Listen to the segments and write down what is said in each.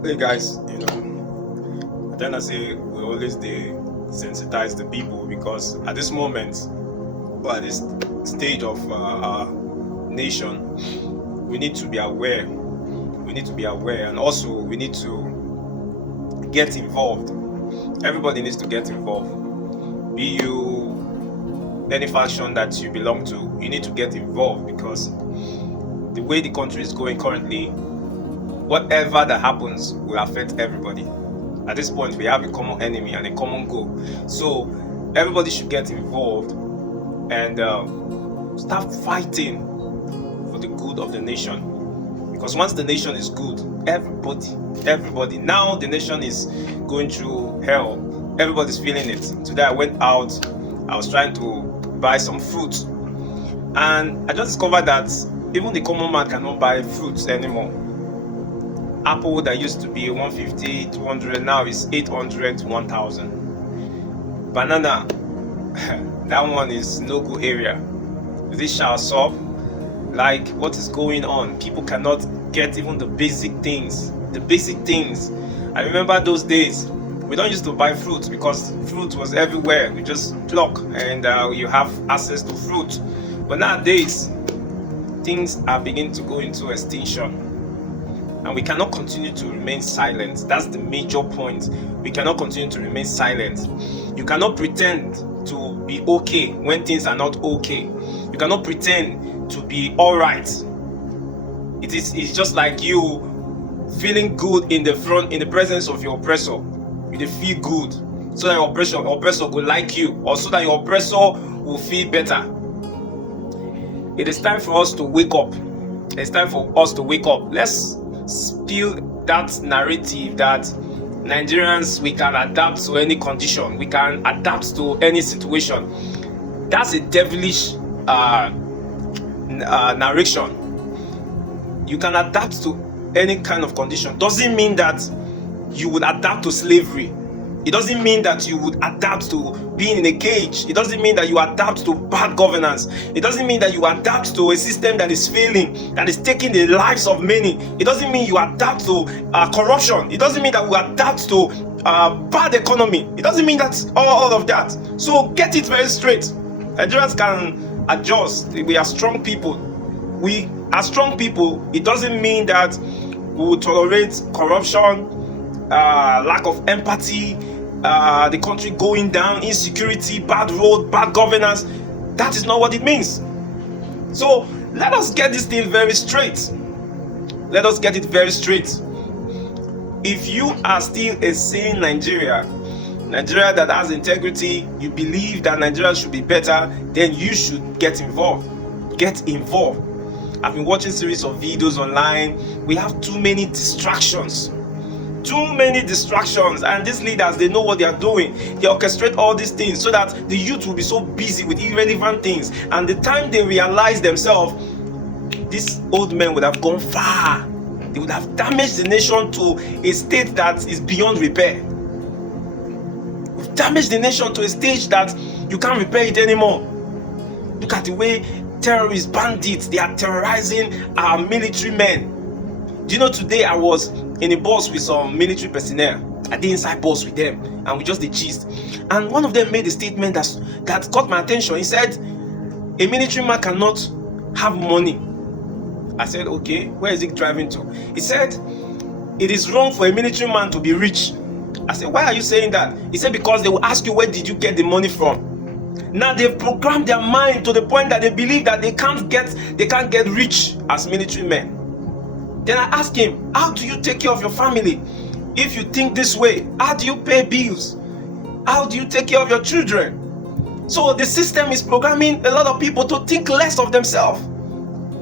Hey guys, I tend to say we always sensitize the people because at this moment or at this stage of our nation, we need to be aware. We need to be aware, and also we need to get involved. Everybody needs to get involved. Be you any faction that you belong to, you need to get involved because the way the country is going currently, whatever that happens will affect everybody. At this point, we have a common enemy and a common goal. So everybody should get involved and start fighting for the good of the nation. Because once the nation is good, everybody, now the nation is going through hell. Everybody's feeling it. Today I went out, I was trying to buy some fruit, and I just discovered that even the common man cannot buy fruits anymore. Apple that used to be 150, 200, now is 800 to 1000. Banana, that one is no go area. This shall solve. Like, what is going on? People cannot get even the basic things. I remember those days, we don't used to buy fruit because fruit was everywhere. We just pluck and you have access to fruit. But nowadays, things are beginning to go into extinction. And we cannot continue to remain silent. That's the major point. We cannot continue to remain silent. You cannot pretend to be okay when things are not okay. You cannot pretend to be alright. It's just like you feeling good in the presence of your oppressor. You feel good so that your oppressor will like you, or so that your oppressor will feel better. It is time for us to wake up. It's time for us to wake up. Let's spill that narrative that Nigerians, we can adapt to any condition, we can adapt to any situation. That's a devilish narration. You can adapt to any kind of condition. Doesn't mean that you would adapt to slavery. It doesn't mean that you would adapt to being in a cage. It doesn't mean that you adapt to bad governance. It doesn't mean that you adapt to a system that is failing, that is taking the lives of many. It doesn't mean you adapt to corruption. It doesn't mean that we adapt to bad economy. It doesn't mean that all of that. So get it very straight. Nigerians can adjust. We are strong people. We are strong people. It doesn't mean that we will tolerate corruption, lack of empathy, the country going down, insecurity, bad road, bad governance. That is not what it means. So let us get this thing very straight. Let us get it very straight. If you are still a sane Nigeria that has integrity, you believe that Nigeria should be better, then you should get involved. Get involved. I've been watching series of videos online. We have too many distractions, and these leaders, they know what they are doing. They orchestrate all these things so that the youth will be so busy with irrelevant things, and the time they realize themselves, these old men would have gone far. They would have damaged the nation to a state that is beyond repair. We've damaged the nation to a stage that you can't repair it anymore. Look at the way terrorists, bandits, they are terrorizing our military men. Do you know, today I was in a bus with some military personnel. I did inside bus with them, and we just did gist. And one of them made a statement that caught my attention. He said, a military man cannot have money. I said, okay, where is he driving to? He said, it is wrong for a military man to be rich. I said, why are you saying that? He said, because they will ask you, where did you get the money from? Now they've programmed their mind to the point that they believe that they can't get rich as military men. Then I asked him, how do you take care of your family? If you think this way, how do you pay bills? How do you take care of your children? So the system is programming a lot of people to think less of themselves.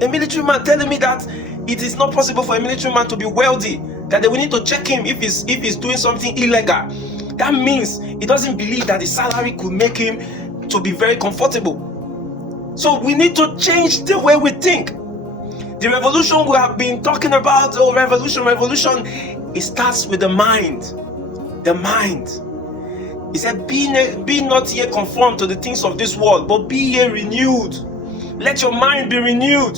A military man telling me that it is not possible for a military man to be wealthy, that they will need to check him if he's doing something illegal. That means he doesn't believe that the salary could make him to be very comfortable. So we need to change the way we think. The revolution we have been talking about, revolution, it starts with the mind. The mind. He said, be not yet conformed to the things of this world, but be ye renewed. Let your mind be renewed.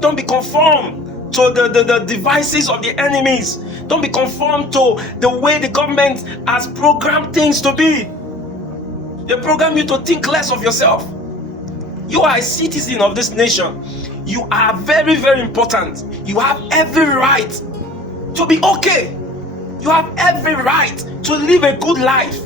Don't be conformed to the devices of the enemies. Don't be conformed to the way the government has programmed things to be. They program you to think less of yourself. You are a citizen of this nation. You are very, very important. You have every right to be okay. You have every right to live a good life.